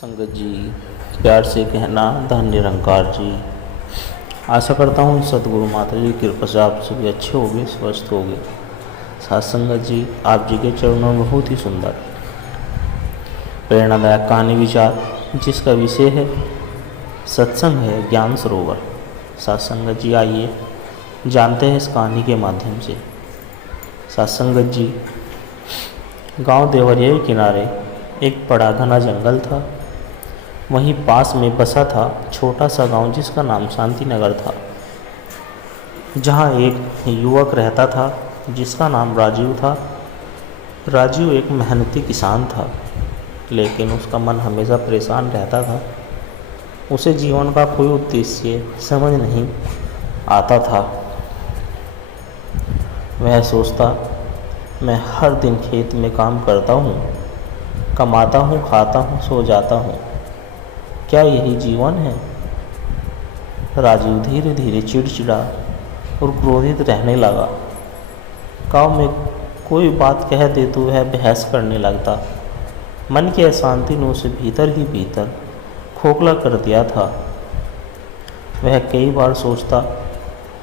संगत जी, प्यार से कहना धन निरंकार जी। आशा करता हूँ सतगुरु माता जी की कृपा से आप सभी अच्छे होंगे, स्वस्थ होंगे। साथ संगत जी, आप जी के चरणों में बहुत ही सुंदर प्रेरणादायक कहानी विचार, जिसका विषय है सत्संग है ज्ञान सरोवर। साथ संगत जी, आइए जानते हैं इस कहानी के माध्यम से। साथ संगत जी, गांव देवरिया के किनारे एक बड़ा घना जंगल था। वहीं पास में बसा था छोटा सा गांव जिसका नाम शांति नगर था, जहां एक युवक रहता था जिसका नाम राजीव था। राजीव एक मेहनती किसान था, लेकिन उसका मन हमेशा परेशान रहता था। उसे जीवन का कोई उद्देश्य समझ नहीं आता था। वह सोचता, मैं हर दिन खेत में काम करता हूँ, कमाता हूँ, खाता हूँ, सो जाता हूँ, क्या यही जीवन है? राजीव धीरे धीरे चिड़चिड़ा और क्रोधित रहने लगा। गाँव में कोई बात कह दे तो वह बहस करने लगता। मन की अशांति ने उसे भीतर ही भीतर खोखला कर दिया था। वह कई बार सोचता,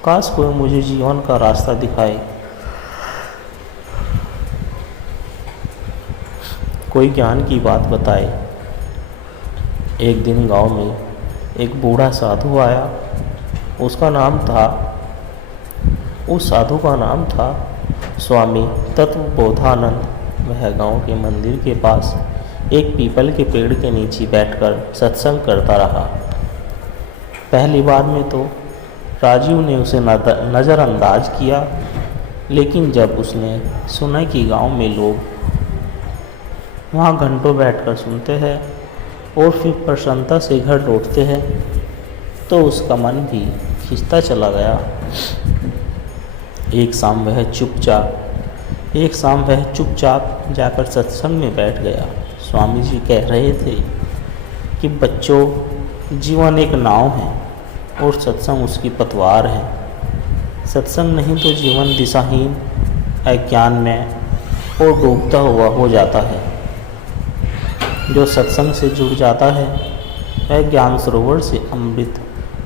काश कोई मुझे जीवन का रास्ता दिखाए, कोई ज्ञान की बात बताए। एक दिन गांव में एक बूढ़ा साधु आया। उस साधु का नाम था स्वामी तत्वबोधानंद। वह गांव के मंदिर के पास एक पीपल के पेड़ के नीचे बैठकर सत्संग करता रहा। पहली बार में तो राजीव ने उसे नज़रअंदाज किया, लेकिन जब उसने सुना कि गांव में लोग वहाँ घंटों बैठकर सुनते हैं और फिर प्रसन्नता से घर लौटते हैं, तो उसका मन भी खिंचता चला गया। एक शाम वह चुपचाप जाकर सत्संग में बैठ गया। स्वामी जी कह रहे थे कि बच्चों, जीवन एक नाव है और सत्संग उसकी पतवार है। सत्संग नहीं तो जीवन दिशाहीन, अज्ञान में और डूबता हुआ हो जाता है। जो सत्संग से जुड़ जाता है वह ज्ञान सरोवर से अमृत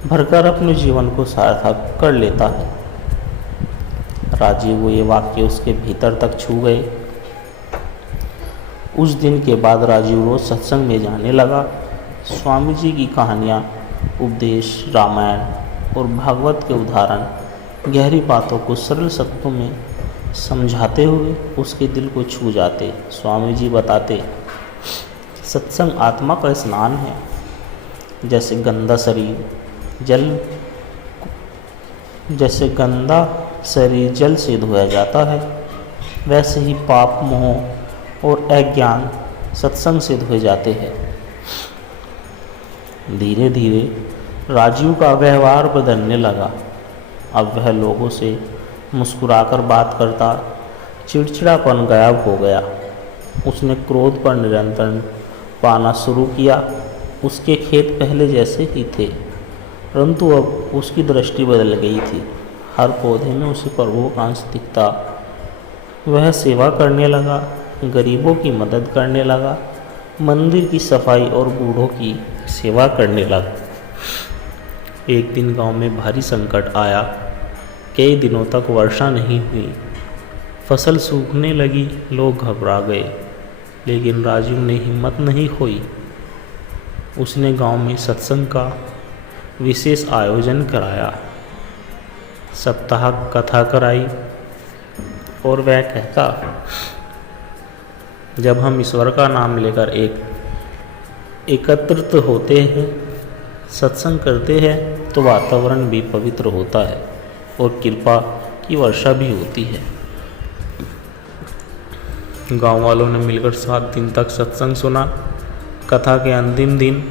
भरकर अपने जीवन को सार्थक कर लेता है। राजीव को ये वाक्य उसके भीतर तक छू गए। उस दिन के बाद राजीव रोज सत्संग में जाने लगा। स्वामी जी की कहानियाँ, उपदेश, रामायण और भागवत के उदाहरण गहरी बातों को सरल शब्दों में समझाते हुए उसके दिल को छू जाते। स्वामी जी बताते, सत्संग आत्मा का स्नान है। जैसे गंदा शरीर जल से धोया जाता है, वैसे ही पाप, मोह और अज्ञान सत्संग से धोए जाते हैं। धीरे धीरे राजीव का व्यवहार बदलने लगा। अब वह लोगों से मुस्कुराकर बात करता, चिड़चिड़ापन गायब हो गया। उसने क्रोध पर नियंत्रण पाना शुरू किया। उसके खेत पहले जैसे ही थे, परंतु अब उसकी दृष्टि बदल गई थी। हर पौधे में उसे प्रभु का अंश दिखता। वह सेवा करने लगा, गरीबों की मदद करने लगा, मंदिर की सफाई और बूढ़ों की सेवा करने लगा। एक दिन गांव में भारी संकट आया। कई दिनों तक वर्षा नहीं हुई, फसल सूखने लगी, लोग घबरा गए। लेकिन राजीव ने हिम्मत नहीं खोई। उसने गांव में सत्संग का विशेष आयोजन कराया, सप्ताह कथा कराई और वह कहता, जब हम ईश्वर का नाम लेकर एकत्रित होते हैं, सत्संग करते हैं, तो वातावरण भी पवित्र होता है और कृपा की वर्षा भी होती है। गांव वालों ने मिलकर 7 दिन तक सत्संग सुना। कथा के अंतिम दिन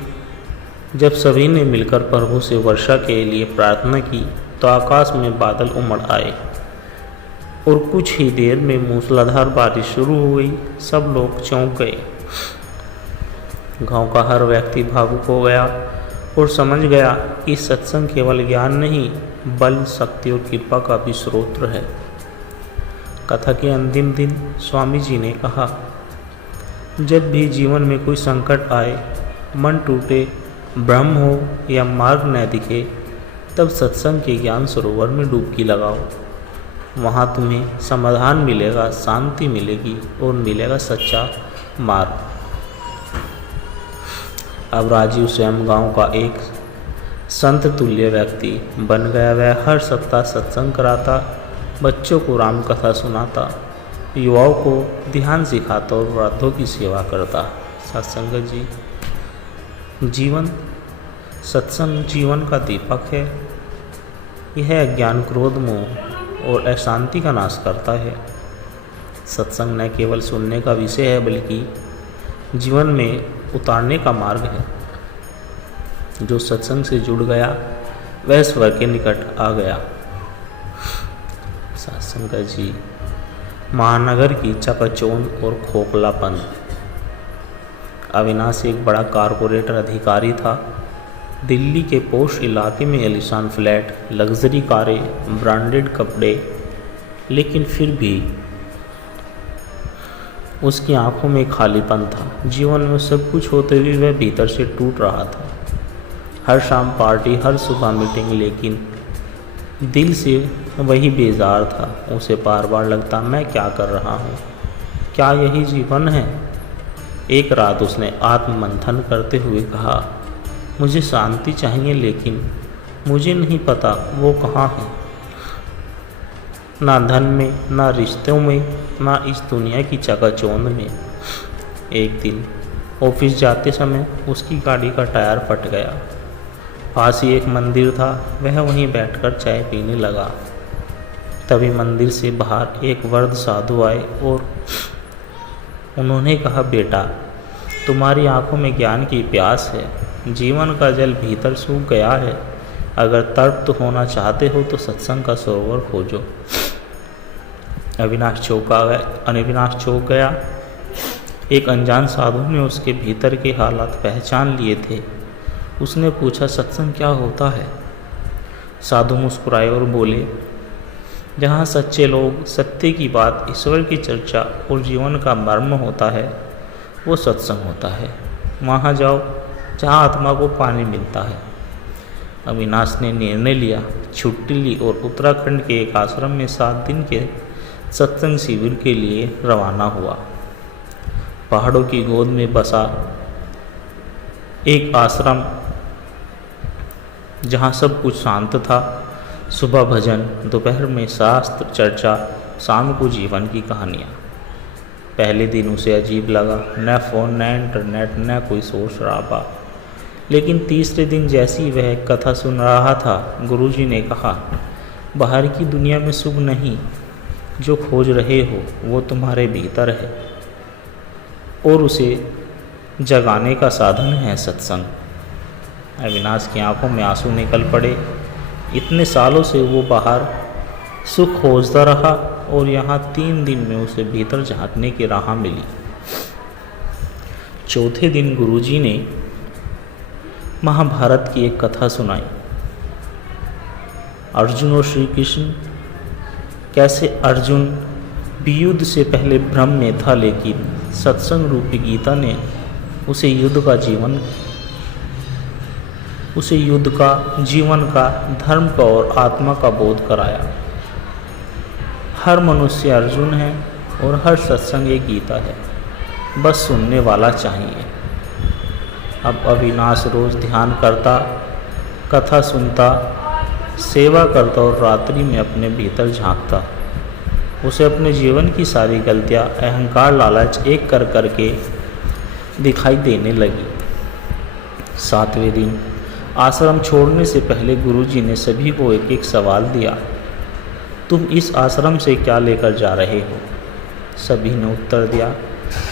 जब सभी ने मिलकर प्रभु से वर्षा के लिए प्रार्थना की, तो आकाश में बादल उमड़ आए और कुछ ही देर में मूसलाधार बारिश शुरू हो गई। सब लोग चौंक गए। गांव का हर व्यक्ति भावुक हो गया और समझ गया कि सत्संग केवल ज्ञान नहीं, बल, शक्ति और कृपा का भी स्रोत है। कथा के अंतिम दिन स्वामी जी ने कहा, जब भी जीवन में कोई संकट आए मन टूटे, ब्रह्म हो या मार्ग न दिखे, तब सत्संग के ज्ञान सरोवर में डुबकी लगाओ। वहाँ तुम्हें समाधान मिलेगा, शांति मिलेगी और मिलेगा सच्चा मार्ग। अब राजीव स्वयं गांव का एक संत तुल्य व्यक्ति बन गया। वह हर सप्ताह सत्संग कराता, बच्चों को राम कथा सुनाता, युवाओं को ध्यान सिखाता और वृद्धों की सेवा करता। सत्संग जी जीवन सत्संग जीवन का दीपक है। यह अज्ञान, क्रोध, मोह और अशांति का नाश करता है। सत्संग न केवल सुनने का विषय है बल्कि जीवन में उतारने का मार्ग है। जो सत्संग से जुड़ गया वह स्वर्ग के निकट आ गया। सत्संग जी महानगर की चकाचौंध और खोखलापन। अविनाश एक बड़ा कारपोरेटर अधिकारी था। दिल्ली के पोश इलाके में आलीशान फ्लैट, लग्जरी कारें, ब्रांडेड कपड़े, लेकिन फिर भी उसकी आंखों में खालीपन था। जीवन में सब कुछ होते हुए वह भीतर से टूट रहा था। हर शाम पार्टी, हर सुबह मीटिंग, लेकिन दिल से वही बेजार था। उसे बार बार लगता, मैं क्या कर रहा हूँ? क्या यही जीवन है? एक रात उसने आत्ममंथन करते हुए कहा, मुझे शांति चाहिए, लेकिन मुझे नहीं पता वो कहाँ है। ना धन में, ना रिश्तों में, ना इस दुनिया की चकाचौंध में। एक दिन ऑफिस जाते समय उसकी गाड़ी का टायर फट गया। पास ही एक मंदिर था, वह वहीं बैठकर चाय पीने लगा। तभी मंदिर से बाहर एक वृद्ध साधु आए और उन्होंने कहा, बेटा, तुम्हारी आंखों में ज्ञान की प्यास है। जीवन का जल भीतर सूख गया है। अगर तृप्त होना चाहते हो तो सत्संग का सरोवर खोजो। अविनाश चौंक गया। एक अनजान साधु ने उसके भीतर के हालात पहचान लिए थे। उसने पूछा, सत्संग क्या होता है? साधु मुस्कुराए और बोले, जहाँ सच्चे लोग, सत्य की बात, ईश्वर की चर्चा और जीवन का मर्म होता है, वो सत्संग होता है। वहाँ जाओ जहाँ आत्मा को पानी मिलता है। अविनाश ने निर्णय लिया, छुट्टी ली और उत्तराखंड के एक आश्रम में 7 दिन के सत्संग शिविर के लिए रवाना हुआ। पहाड़ों की गोद में बसा एक आश्रम जहाँ सब कुछ शांत था। सुबह भजन, दोपहर में शास्त्र चर्चा, शाम को जीवन की कहानियाँ। पहले दिन उसे अजीब लगा, न फ़ोन, न इंटरनेट, न कोई शोर शराबा। लेकिन तीसरे दिन जैसी वह कथा सुन रहा था, गुरुजी ने कहा, बाहर की दुनिया में सुख नहीं, जो खोज रहे हो वो तुम्हारे भीतर है और उसे जगाने का साधन है सत्संग। अविनाश की आंखों में आंसू निकल पड़े। इतने सालों से वो बाहर सुख खोजता रहा और यहाँ 3 दिन में उसे भीतर झांकने की राह मिली। चौथे दिन गुरुजी ने महाभारत की एक कथा सुनाई। अर्जुन और श्री कृष्ण, कैसे अर्जुन भी युद्ध से पहले भ्रम में था, लेकिन सत्संग रूपी गीता ने उसे युद्ध का, जीवन का, धर्म का और आत्मा का बोध कराया। हर मनुष्य अर्जुन है और हर सत्संग एक गीता है, बस सुनने वाला चाहिए। अब अविनाश रोज ध्यान करता, कथा सुनता, सेवा करता और रात्रि में अपने भीतर झांकता। उसे अपने जीवन की सारी गलतियां, अहंकार, लालच एक कर करके दिखाई देने लगी। 7वें दिन आश्रम छोड़ने से पहले गुरुजी ने सभी को एक एक सवाल दिया, तुम इस आश्रम से क्या लेकर जा रहे हो? सभी ने उत्तर दिया,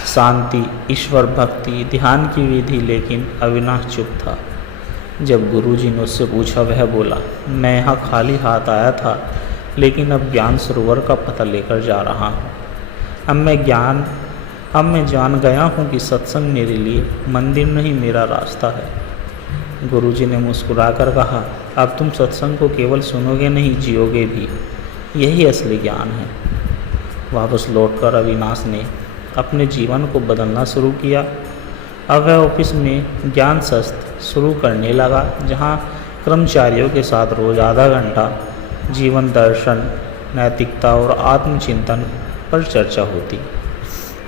शांति, ईश्वर भक्ति, ध्यान की विधि। लेकिन अविनाश चुप था। जब गुरुजी ने उससे पूछा, वह बोला, मैं यहाँ खाली हाथ आया था, लेकिन अब ज्ञान सरोवर का पता लेकर जा रहा हूँ। अब मैं जान गया हूँ कि सत्संग मेरे लिए मंदिर नहीं, मेरा रास्ता है। गुरुजी ने मुस्कुराकर कहा, अब तुम सत्संग को केवल सुनोगे नहीं, जियोगे भी। यही असली ज्ञान है। वापस लौटकर अविनाश ने अपने जीवन को बदलना शुरू किया। अब वह ऑफिस में ज्ञान सत्र शुरू करने लगा, जहाँ कर्मचारियों के साथ रोज आधा घंटा जीवन दर्शन, नैतिकता और आत्मचिंतन पर चर्चा होती।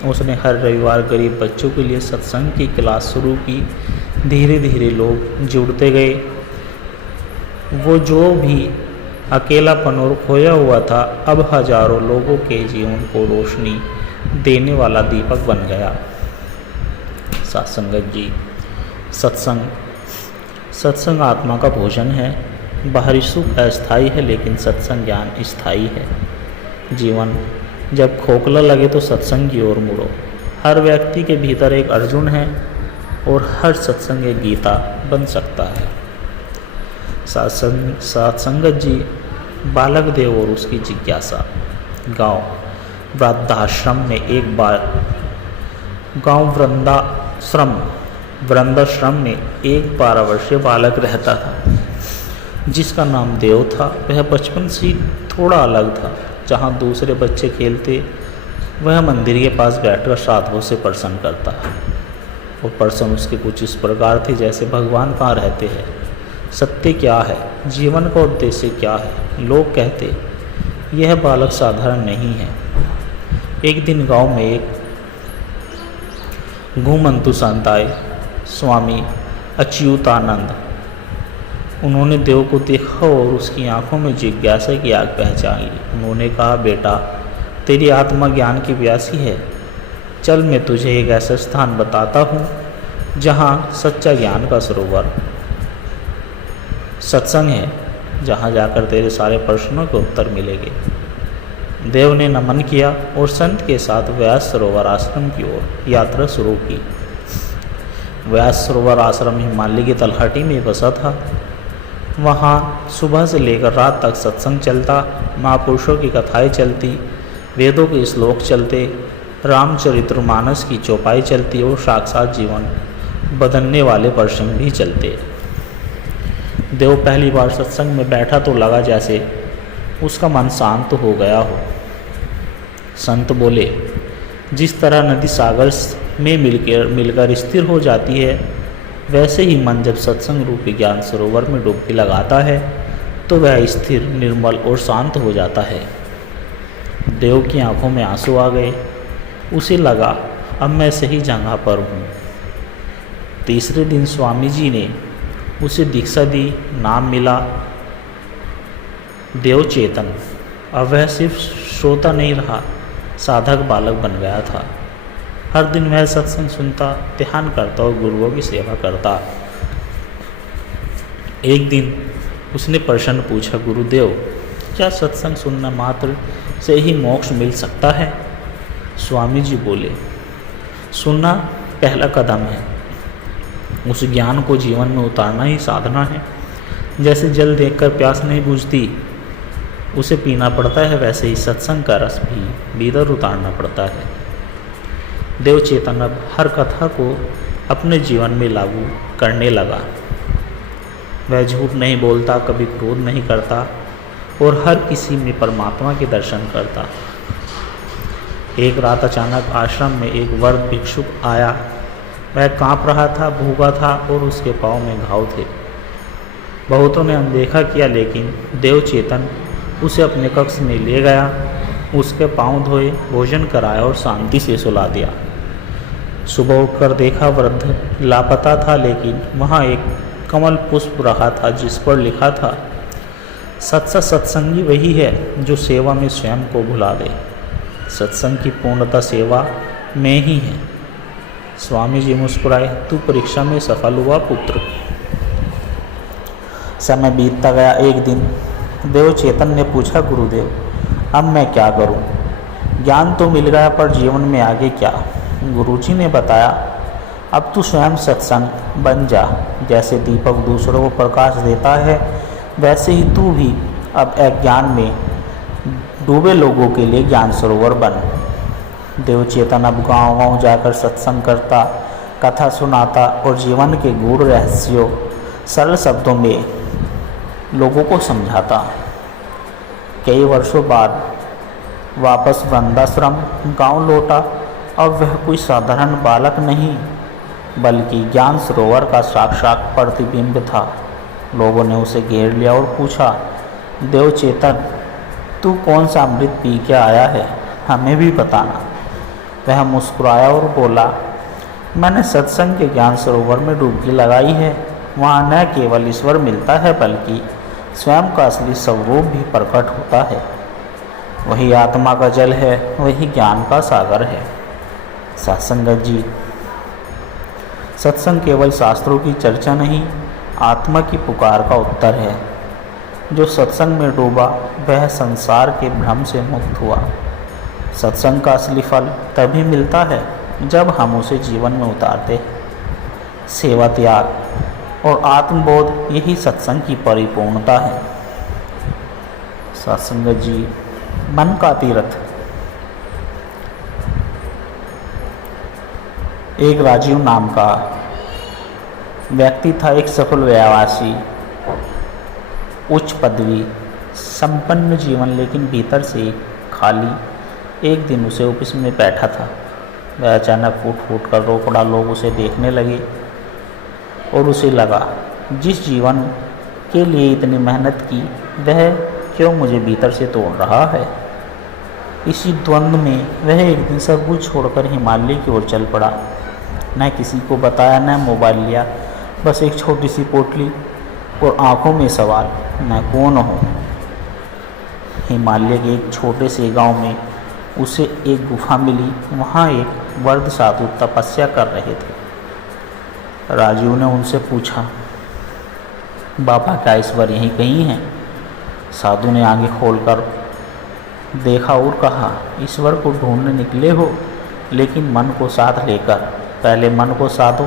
उसने हर रविवार गरीब बच्चों के लिए सत्संग की क्लास शुरू की। धीरे धीरे लोग जुड़ते गए। वो जो भी अकेलापन और खोया हुआ था, अब हजारों लोगों के जीवन को रोशनी देने वाला दीपक बन गया। सत्संगत जी, सत्संग आत्मा का भोजन है। बाहरी सुख अस्थायी है, लेकिन सत्संग ज्ञान स्थायी है। जीवन जब खोखला लगे तो सत्संग की ओर मुड़ो। हर व्यक्ति के भीतर एक अर्जुन है और हर सत्संग एक गीता बन सकता है। सत्संगत जी, बालक देव और उसकी जिज्ञासा। वृद्धाश्रम में एक 12 वर्षीय बालक रहता था, जिसका नाम देव था। वह बचपन से ही थोड़ा अलग था। जहाँ दूसरे बच्चे खेलते, वह मंदिर के पास बैठकर साधुओं से प्रश्न करता। वो प्रश्न उसके कुछ इस प्रकार थे जैसे: भगवान कहाँ रहते हैं? सत्य क्या है? जीवन का उद्देश्य क्या है? लोग कहते यह बालक साधारण नहीं है। एक दिन गांव में एक घुमंतु संत आए, स्वामी अच्युतानंद। उन्होंने देव को देखा और उसकी आंखों में जिज्ञासा की आग पहचान ली। उन्होंने कहा, बेटा, तेरी आत्मा ज्ञान की प्यासी है। चल, मैं तुझे एक ऐसा स्थान बताता हूँ जहाँ सच्चा ज्ञान का सरोवर सत्संग है, जहाँ जाकर तेरे सारे प्रश्नों के उत्तर मिलेंगे। देव ने नमन किया और संत के साथ व्यास सरोवर आश्रम की ओर यात्रा शुरू की। व्यास सरोवर आश्रम हिमालय की तलहटी में बसा था। वहाँ सुबह से लेकर रात तक सत्संग चलता, महापुरुषों की कथाएं चलती, वेदों के श्लोक चलते, रामचरितमानस की चौपाई चलती और साक्षात जीवन बदलने वाले प्रसंग भी चलते। देव पहली बार सत्संग में बैठा तो लगा जैसे उसका मन शांत हो गया हो। संत बोले, जिस तरह नदी सागर में मिलकर स्थिर हो जाती है, वैसे ही मन जब सत्संग रूपी ज्ञान सरोवर में डुबकी लगाता है तो वह स्थिर, निर्मल और शांत हो जाता है। देव की आंखों में आंसू आ गए। उसे लगा, अब मैं सही जगह पर हूँ। तीसरे दिन स्वामी जी ने उसे दीक्षा दी। नाम मिला देव चेतन। अब वह सिर्फ श्रोता नहीं रहा, साधक बालक बन गया था। हर दिन वह सत्संग सुनता, ध्यान करता और गुरुओं की सेवा करता। एक दिन उसने प्रश्न पूछा, गुरुदेव, क्या सत्संग सुनना मात्र से ही मोक्ष मिल सकता है? स्वामी जी बोले, सुनना पहला कदम है। उस ज्ञान को जीवन में उतारना ही साधना है। जैसे जल देखकर प्यास नहीं बुझती, उसे पीना पड़ता है, वैसे ही सत्संग का रस भी भीतर उतारना पड़ता है। देव चेतन अब हर कथा को अपने जीवन में लागू करने लगा। वह झूठ नहीं बोलता, कभी क्रोध नहीं करता और हर किसी में परमात्मा के दर्शन करता। एक रात अचानक आश्रम में एक वृद्ध भिक्षुक आया। वह कांप रहा था, भूखा था और उसके पाँव में घाव थे। बहुतों ने अनदेखा किया, लेकिन देव चेतन उसे अपने कक्ष में ले गया, उसके पाँव धोए, भोजन कराया और शांति से सुला दिया। सुबह उठकर देखा, वृद्ध लापता था, लेकिन वहाँ एक कमल पुष्प रखा था जिस पर लिखा था, सच्चा सत्संगी वही है जो सेवा में स्वयं को भुला दे। सत्संग की पूर्णता सेवा में ही है। स्वामी जी मुस्कुराए, तू परीक्षा में सफल हुआ पुत्र। समय बीतता गया। एक दिन देव चेतन ने पूछा, गुरुदेव, अब मैं क्या करूं? ज्ञान तो मिल गया, पर जीवन में आगे क्या? गुरुजी ने बताया, अब तू स्वयं सत्संग बन जा। जैसे दीपक दूसरों को प्रकाश देता है, वैसे ही तू भी अब अज्ञान में डूबे लोगों के लिए ज्ञान सरोवर बन। देव चेतन अब गांव-गांव जाकर सत्संग करता, कथा सुनाता और जीवन के गूढ़ रहस्यों सरल शब्दों में लोगों को समझाता। कई वर्षों बाद वापस वृंदाश्रम गांव लौटा। अब वह कोई साधारण बालक नहीं, बल्कि ज्ञान सरोवर का साक्षात प्रतिबिंब था। लोगों ने उसे घेर लिया और पूछा, देवचेतन, तू कौन सा अमृत पी के आया है, हमें भी बताना। वह मुस्कुराया और बोला, मैंने सत्संग के ज्ञान सरोवर में डुबकी लगाई है। वहाँ न केवल ईश्वर मिलता है बल्कि स्वयं का असली स्वरूप भी प्रकट होता है। वही आत्मा का जल है, वही ज्ञान का सागर है। सत्संगत जी, सत्संग केवल शास्त्रों की चर्चा नहीं, आत्मा की पुकार का उत्तर है। जो सत्संग में डूबा वह संसार के भ्रम से मुक्त हुआ। सत्संग का असली फल तभी मिलता है जब हम उसे जीवन में उतारते हैं। सेवा, त्याग और आत्मबोध यही सत्संग की परिपूर्णता है। सत्संगत जी, मन का तीर्थ। एक राजीव नाम का व्यक्ति था, एक सफल व्यवसायी, उच्च पदवी संपन्न जीवन, लेकिन भीतर से खाली। एक दिन उसे ऑफिस में बैठा था, वह अचानक फूट फूट कर रो पड़ा। लोग उसे देखने लगे और उसे लगा, जिस जीवन के लिए इतनी मेहनत की वह क्यों मुझे भीतर से तोड़ रहा है। इसी द्वंद्व में वह एक दिन सब कुछ छोड़कर हिमालय की ओर चल पड़ा। न किसी को बताया, न मोबाइल लिया, बस एक छोटी सी पोटली और आंखों में सवाल, मैं कौन हूँ। हिमालय के एक छोटे से गांव में उसे एक गुफा मिली। वहाँ एक वृद्ध साधु तपस्या कर रहे थे। राजीव ने उनसे पूछा, बाबा, क्या ईश्वर यहीं कहीं है? साधु ने आंखें खोलकर देखा और कहा, ईश्वर को ढूंढने निकले हो, लेकिन मन को साथ लेकर। पहले मन को साधो,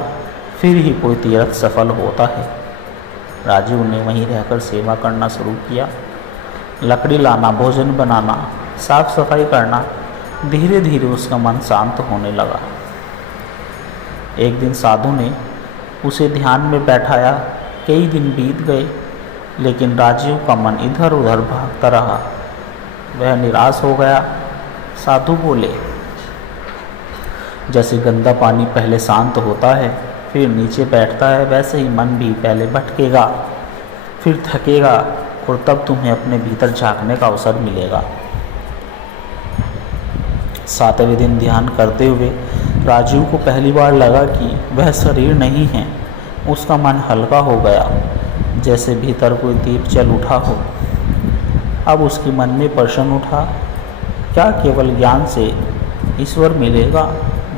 फिर ही कोई तीर्थ सफल होता है। राजीव ने वहीं रहकर सेवा करना शुरू किया। लकड़ी लाना, भोजन बनाना, साफ सफाई करना। धीरे धीरे उसका मन शांत होने लगा। एक दिन साधु ने उसे ध्यान में बैठाया। कई दिन बीत गए, लेकिन राजीव का मन इधर उधर भागता रहा। वह निराश हो गया। साधु बोले, जैसे गंदा पानी पहले शांत होता है, फिर नीचे बैठता है, वैसे ही मन भी पहले भटकेगा, फिर थकेगा, और तब तुम्हें अपने भीतर झांकने का अवसर मिलेगा। 7वें दिन ध्यान करते हुए राजीव को पहली बार लगा कि वह शरीर नहीं है। उसका मन हल्का हो गया, जैसे भीतर कोई दीप जल उठा हो। अब उसके मन में प्रश्न उठा, क्या केवल ज्ञान से ईश्वर मिलेगा?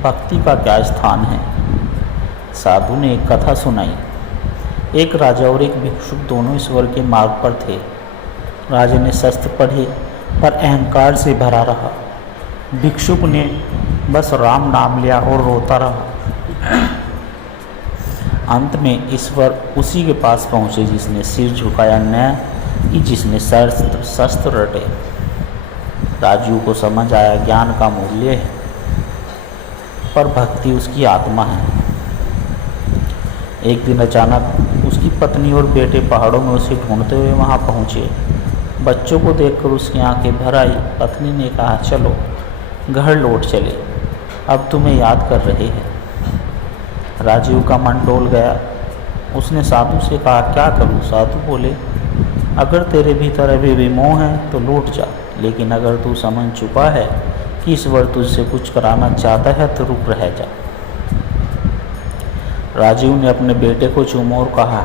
भक्ति का क्या स्थान है? साधु ने एक कथा सुनाई। एक राजा और एक भिक्षुक दोनों ईश्वर के मार्ग पर थे। राजा ने शास्त्र पढ़े पर अहंकार से भरा रहा। भिक्षुक ने बस राम नाम लिया और रोता रहा। अंत में ईश्वर उसी के पास पहुँचे जिसने सिर झुकाया, न कि जिसने शस्त्र रटे। राजीव को समझ आया, ज्ञान का मूल्य है, पर भक्ति उसकी आत्मा है। एक दिन अचानक उसकी पत्नी और बेटे पहाड़ों में उसे ढूंढते हुए वहां पहुंचे। बच्चों को देखकर उसकी आंखें भर आई। पत्नी ने कहा, चलो घर लौट चले, अब तुम्हें याद कर रहे हैं। राजीव का मन डोल गया। उसने साधु से कहा, क्या करूं? साधु बोले, अगर तेरे भीतर अभी भी मोह है तो लौट जा, लेकिन अगर तू समझ चुका है कि ईश्वर तुझसे कुछ कराना चाहता है तो रुक रह जा। राजीव ने अपने बेटे को चूमा और कहा,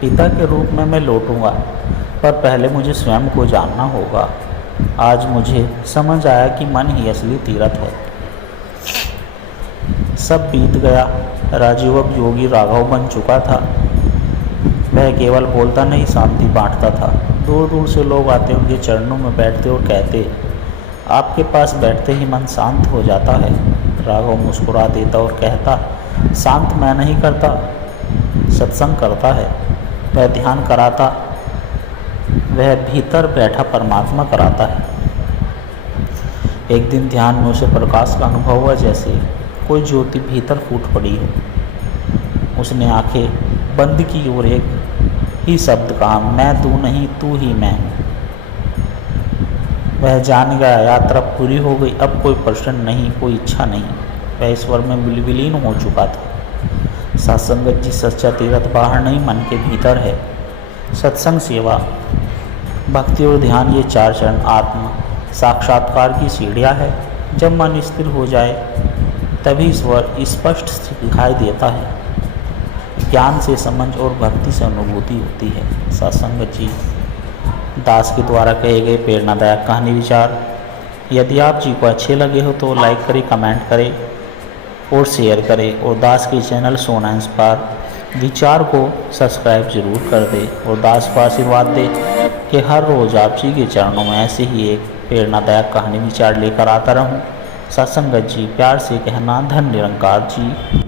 पिता के रूप में मैं लौटूंगा, पर पहले मुझे स्वयं को जानना होगा। आज मुझे समझ आया कि मन ही असली तीर्थ है। सब बीत गया। राजीव अब योगी राघव बन चुका था। वह केवल बोलता नहीं, शांति बांटता था। दूर दूर से लोग आते, उनके चरणों में बैठते और कहते, आपके पास बैठते ही मन शांत हो जाता है। राघव मुस्कुरा देता और कहता, शांत मैं नहीं करता, सत्संग करता है। वह ध्यान कराता, वह भीतर बैठा परमात्मा कराता है। एक दिन ध्यान में उसे प्रकाश का अनुभव हुआ, जैसे कोई ज्योति भीतर फूट पड़ी हो। उसने आंखें बंद की और एक ही शब्द कहा, मैं तू नहीं, तू ही मैं हूँ। वह जान गया, यात्रा पूरी हो गई। अब कोई प्रश्न नहीं, कोई इच्छा नहीं। वह ईश्वर में विलीन हो चुका था। सत्संगत जी सच्चा तीर्थ बाहर नहीं मन के भीतर है। सत्संग सेवा, भक्ति और ध्यान ये 4 चरण आत्मा साक्षात्कार की सीढ़ियाँ है। जब मन स्थिर हो जाए तभी ईश्वर स्पष्ट दिखाई देता है। ज्ञान से समझ और भक्ति से अनुभूति होती है। सत्संगत जी दास के द्वारा कहे गए प्रेरणादायक कहानी विचार यदि आप जी को अच्छे लगे हो तो लाइक करें, कमेंट करें और शेयर करें, और दास के चैनल सोना इंस्पायर विचार को सब्सक्राइब जरूर कर दें, और दास को आशीर्वाद दें कि हर रोज़ आप जी के चरणों में ऐसे ही एक प्रेरणादायक कहानी विचार लेकर आता रहूं। सत्संगत जी प्यार से कहना, धन निरंकार जी।